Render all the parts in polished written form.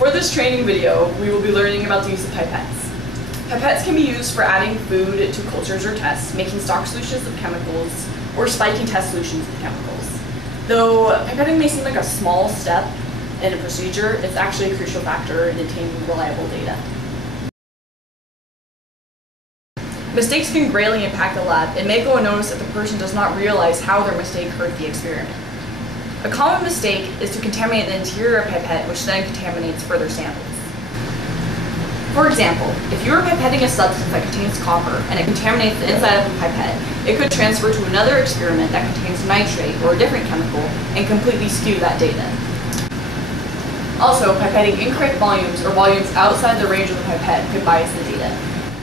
For this training video, we will be learning about the use of pipettes. Pipettes can be used for adding food to cultures or tests, making stock solutions of chemicals, or spiking test solutions of chemicals. Though pipetting may seem like a small step in a procedure, it's actually a crucial factor in obtaining reliable data. Mistakes can greatly impact the lab and may go unnoticed if the person does not realize how their mistake hurt the experiment. A common mistake is to contaminate the interior pipette, which then contaminates further samples. For example, if you are pipetting a substance that contains copper and it contaminates the inside of the pipette, it could transfer to another experiment that contains nitrate or a different chemical and completely skew that data. Also, pipetting incorrect volumes or volumes outside the range of the pipette could bias the data.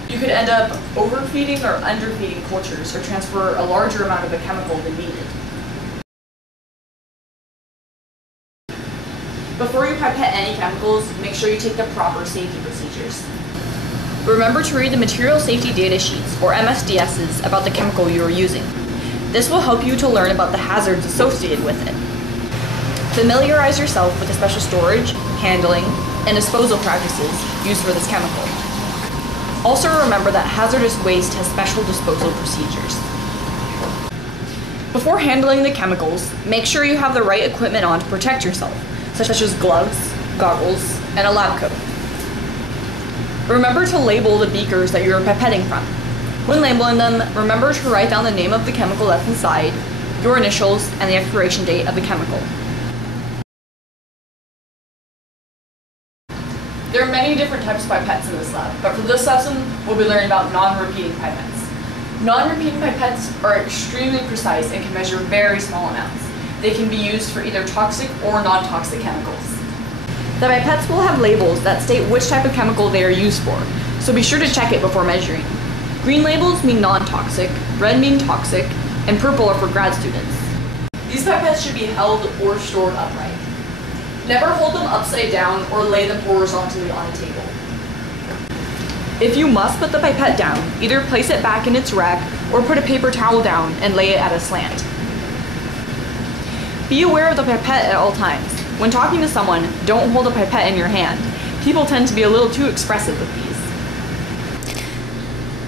You could end up overfeeding or underfeeding cultures or transfer a larger amount of a chemical than needed. Before you pipette any chemicals, make sure you take the proper safety procedures. Remember to read the material safety data sheets, or MSDSs, about the chemical you are using. This will help you to learn about the hazards associated with it. Familiarize yourself with the special storage, handling, and disposal practices used for this chemical. Also remember that hazardous waste has special disposal procedures. Before handling the chemicals, make sure you have the right equipment on to protect yourself, such as gloves, goggles, and a lab coat. Remember to label the beakers that you are pipetting from. When labeling them, remember to write down the name of the chemical that's inside, your initials, and the expiration date of the chemical. There are many different types of pipettes in this lab, but for this lesson, we'll be learning about non-repeating pipettes. Non-repeating pipettes are extremely precise and can measure very small amounts. They can be used for either toxic or non-toxic chemicals. The pipettes will have labels that state which type of chemical they are used for, so be sure to check it before measuring. Green labels mean non-toxic, red mean toxic, and purple are for grad students. These pipettes should be held or stored upright. Never hold them upside down or lay them horizontally on a table. If you must put the pipette down, either place it back in its rack or put a paper towel down and lay it at a slant. Be aware of the pipette at all times. When talking to someone, don't hold a pipette in your hand. People tend to be a little too expressive with these.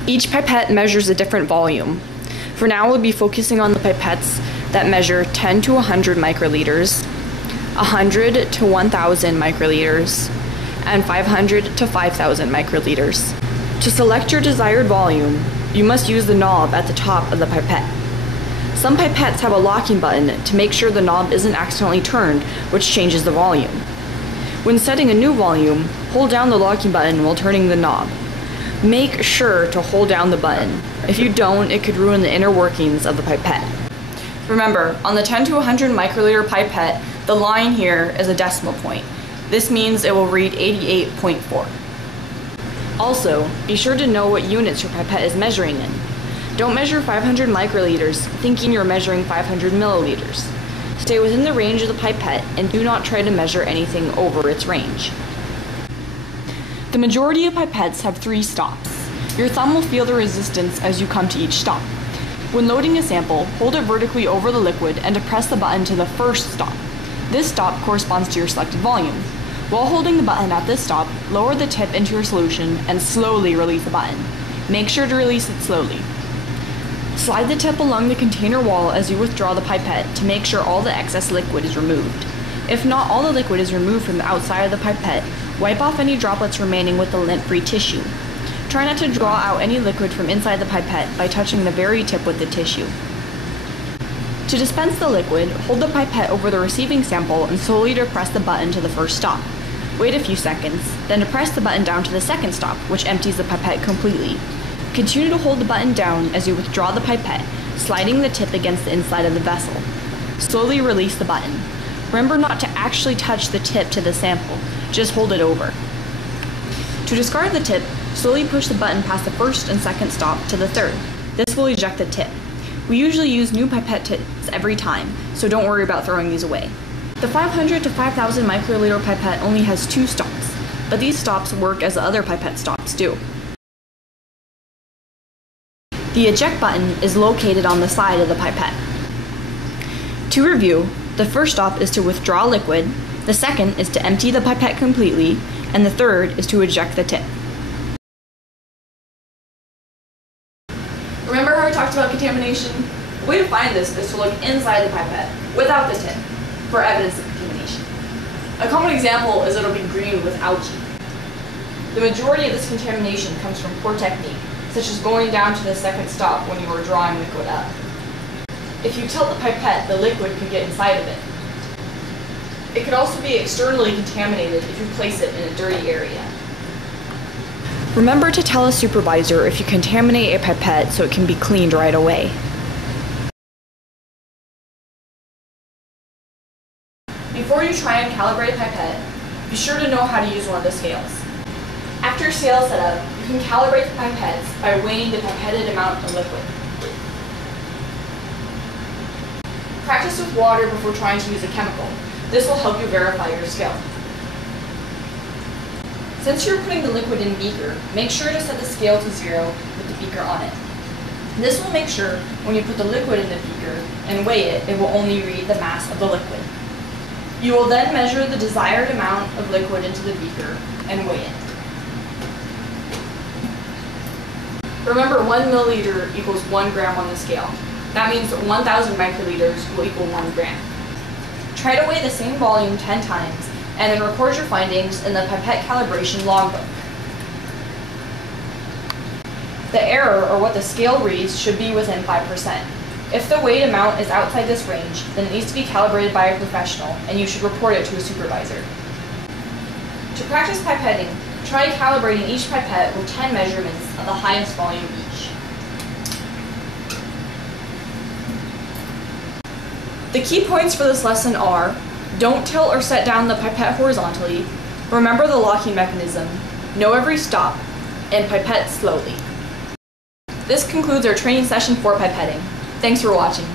Each pipette measures a different volume. For now, we'll be focusing on the pipettes that measure 10 to 100 microliters, 100 to 1,000 microliters, and 500 to 5,000 microliters. To select your desired volume, you must use the knob at the top of the pipette. Some pipettes have a locking button to make sure the knob isn't accidentally turned, which changes the volume. When setting a new volume, hold down the locking button while turning the knob. Make sure to hold down the button. If you don't, it could ruin the inner workings of the pipette. Remember, on the 10 to 100 microliter pipette, the line here is a decimal point. This means it will read 88.4. Also, be sure to know what units your pipette is measuring in. Don't measure 500 microliters thinking you're measuring 500 milliliters. Stay within the range of the pipette and do not try to measure anything over its range. The majority of pipettes have 3 stops. Your thumb will feel the resistance as you come to each stop. When loading a sample, hold it vertically over the liquid and depress the button to the first stop. This stop corresponds to your selected volume. While holding the button at this stop, lower the tip into your solution and slowly release the button. Make sure to release it slowly. Slide the tip along the container wall as you withdraw the pipette to make sure all the excess liquid is removed. If not all the liquid is removed from the outside of the pipette, wipe off any droplets remaining with the lint-free tissue. Try not to draw out any liquid from inside the pipette by touching the very tip with the tissue. To dispense the liquid, hold the pipette over the receiving sample and slowly depress the button to the first stop. Wait a few seconds, then depress the button down to the second stop, which empties the pipette completely. Continue to hold the button down as you withdraw the pipette, sliding the tip against the inside of the vessel. Slowly release the button. Remember not to actually touch the tip to the sample, just hold it over. To discard the tip, slowly push the button past the first and second stop to the third. This will eject the tip. We usually use new pipette tips every time, so don't worry about throwing these away. The 500 to 5,000 microliter pipette only has 2 stops, but these stops work as the other pipette stops do. The eject button is located on the side of the pipette. To review, the first stop is to withdraw liquid, The second is to empty the pipette completely, and the third is to eject the tip. Remember how we talked about contamination? The way to find this is to look inside the pipette, without the tip, for evidence of contamination. A common example is it'll be green with algae. The majority of this contamination comes from poor technique, such as going down to the second stop when you are drawing liquid up. If you tilt the pipette, the liquid could get inside of it. It could also be externally contaminated if you place it in a dirty area. Remember to tell a supervisor if you contaminate a pipette so it can be cleaned right away. Before you try and calibrate a pipette, be sure to know how to use one of the scales. After your scale is set up, you can calibrate the pipettes by weighing the pipetted amount of liquid. Practice with water before trying to use a chemical. This will help you verify your scale. Since you're putting the liquid in a beaker, make sure to set the scale to 0 with the beaker on it. This will make sure when you put the liquid in the beaker and weigh it, it will only read the mass of the liquid. You will then measure the desired amount of liquid into the beaker and weigh it. Remember, 1 milliliter equals 1 gram on the scale. That means 1,000 microliters will equal 1 gram. Try to weigh the same volume 10 times and then record your findings in the pipette calibration logbook. The error, or what the scale reads, should be within 5%. If the weight amount is outside this range, then it needs to be calibrated by a professional, and you should report it to a supervisor. To practice pipetting, try calibrating each pipette with 10 measurements of the highest volume each. The key points for this lesson are: don't tilt or set down the pipette horizontally, remember the locking mechanism, know every stop, and pipette slowly. This concludes our training session for pipetting. Thanks for watching.